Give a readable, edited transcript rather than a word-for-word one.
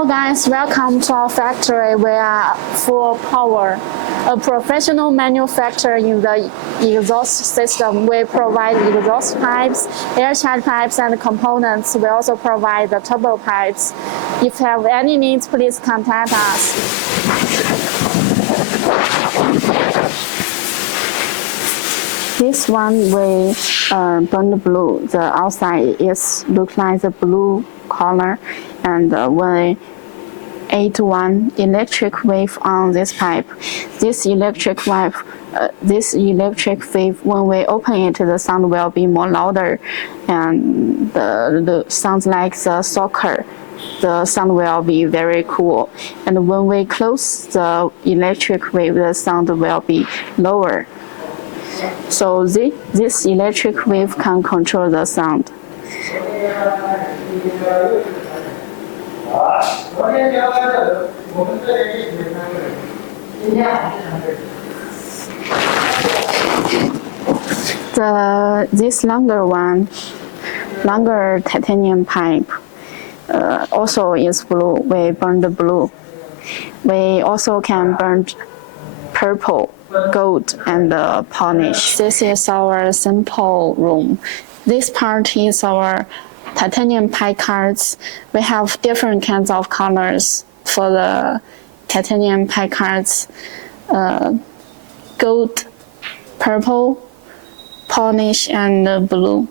Hello guys, welcome to our factory. We are full power, a professional manufacturer in the exhaust system. We provide exhaust pipes, air change pipes and components. We also provide the turbo pipes. If you have any needs, please contact us. This one we burn blue. The outside looks like the blue color, and when 81 electric wave on this pipe. This electric wave, when we open it, the sound will be more louder, and the sounds like the soccer. The sound will be very cool. And when we close the electric wave, the sound will be lower. So this electric wave can control the sound. This longer titanium pipe also is blue. We burn the blue. We also can burn purple, gold, and polish. This is our sample room. This part is our titanium pipe cards. We have different kinds of colors for the titanium pipe cards: gold, purple, polish, and blue.